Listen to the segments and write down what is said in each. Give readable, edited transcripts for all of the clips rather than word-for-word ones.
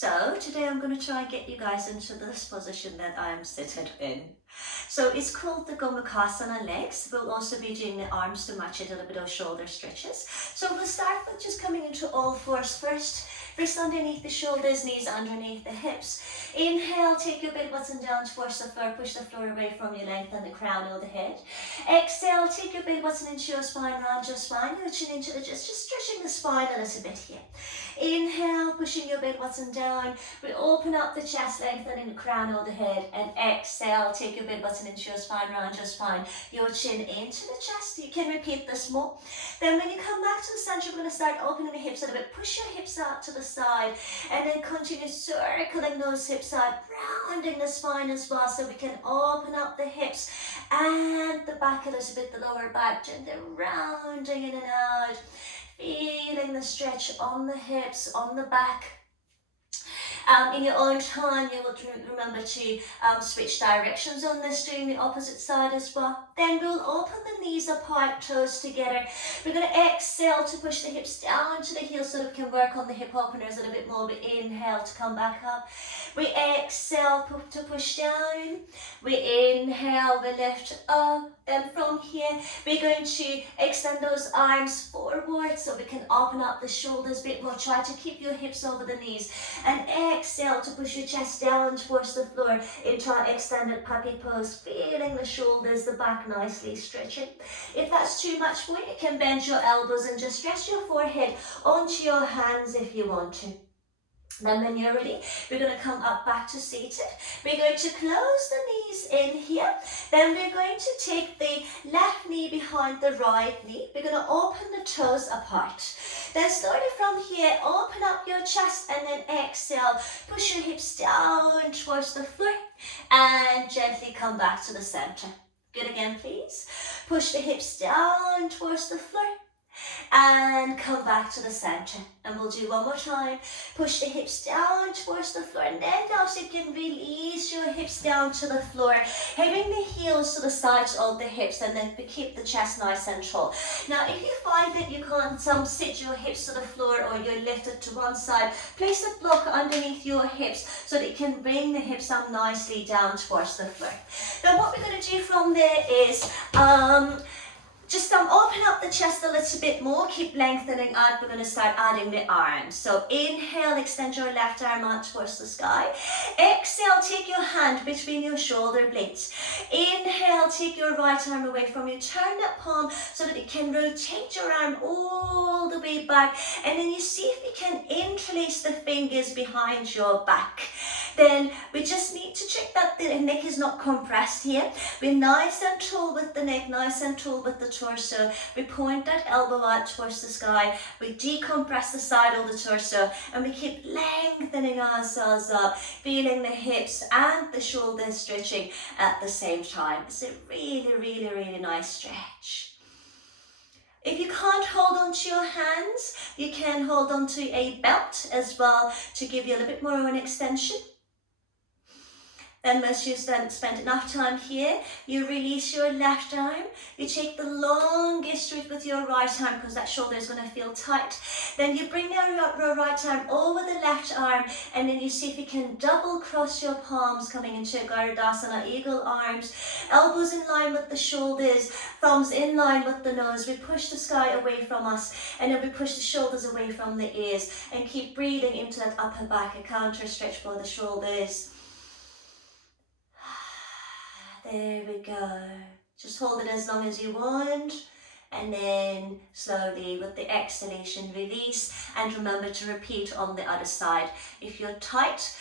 So today I'm going to try and get you guys into this position that I'm seated in. So it's called the Gomukhasana legs. We'll also be doing the arms to match it, a little bit of shoulder stretches. So we'll start with just coming into all fours first. Wrists underneath the shoulders, knees underneath the hips. Inhale, take your belly button down towards the floor, push the floor away from you, lengthen the crown of the head. Exhale, take your belly button into your spine, round your spine, your chin into the chest, just stretching the spine a little bit here. Inhale, pushing your belly button down, we open up the chest, lengthening the crown of the head, and exhale, take your belly button into your spine, round your spine, your chin into the chest. You can repeat this more. Then when you come back to the center, we're going to start opening the hips a little bit, push your hips out to the side, and then continue circling those hips out, rounding the spine as well, so we can open up the hips and the back a little bit, the lower back, gently rounding in and out, feeling the stretch on the hips, on the back. In your own time, you will remember to switch directions on this, doing the opposite side as well. Then we'll open the knees apart, toes together. We're going to exhale to push the hips down to the heels so that we can work on the hip openers a little bit more. We inhale to come back up. We exhale to push down. We inhale, we lift up. Then from here, we're going to extend those arms forward so we can open up the shoulders a bit more. Try to keep your hips over the knees. And exhale to push your chest down towards the floor into our extended puppy pose, feeling the shoulders, the back nicely stretching. If that's too much for you, you can bend your elbows and just rest your forehead onto your hands if you want to. Then when you're ready, we're going to come up back to seated. We're going to close the knees in here. Then we're going to take the left knee behind the right knee. We're going to open the toes apart. Then slowly from here, open up your chest and then exhale. Push your hips down towards the floor and gently come back to the center. Good again, please. Push the hips down towards the floor and come back to the center. And we'll do one more time. Push the hips down towards the floor, and then now so you can release your hips down to the floor, having the heels to the sides of the hips, and then keep the chest nice and tall. Now if you find that you can't sit your hips to the floor or you're lifted to one side, place a block underneath your hips so that you can bring the hips up nicely down towards the floor. Now what we're going to do from there is just open up the chest a little bit more, keep lengthening out. We're going to start adding the arms. So inhale, extend your left arm out towards the sky. Exhale, take your hand between your shoulder blades. Inhale, take your right arm away from you. Turn that palm so that you can rotate your arm all the way back. And then you see if you can interlace the fingers behind your back. Then we just need to check that the neck is not compressed here. We're nice and tall with the neck, nice and tall with the torso. We point that elbow out towards the sky. We decompress the side of the torso and we keep lengthening ourselves up, feeling the hips and the shoulders stretching at the same time. It's a really, really, really nice stretch. If you can't hold on to your hands, you can hold on to a belt as well to give you a little bit more of an extension. Then once you've spent enough time here, you release your left arm. You take the longest route with your right arm because that shoulder is going to feel tight. Then you bring your right arm over the left arm, and then you see if you can double cross your palms coming into Garudasana, eagle arms. Elbows in line with the shoulders, thumbs in line with the nose. We push the sky away from us, and then we push the shoulders away from the ears, and keep breathing into that upper back, a counter stretch for the shoulders. There we go. Just hold it as long as you want, and then slowly with the exhalation release, and remember to repeat on the other side. If you're tight,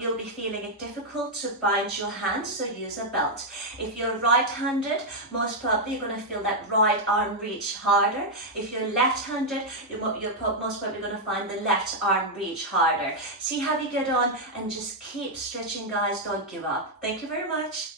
you'll be feeling it difficult to bind your hands, so use a belt. If you're right-handed, most probably you're going to feel that right arm reach harder. If you're left-handed, you're most probably going to find the left arm reach harder. See how you get on, and just keep stretching, guys. Don't give up. Thank you very much.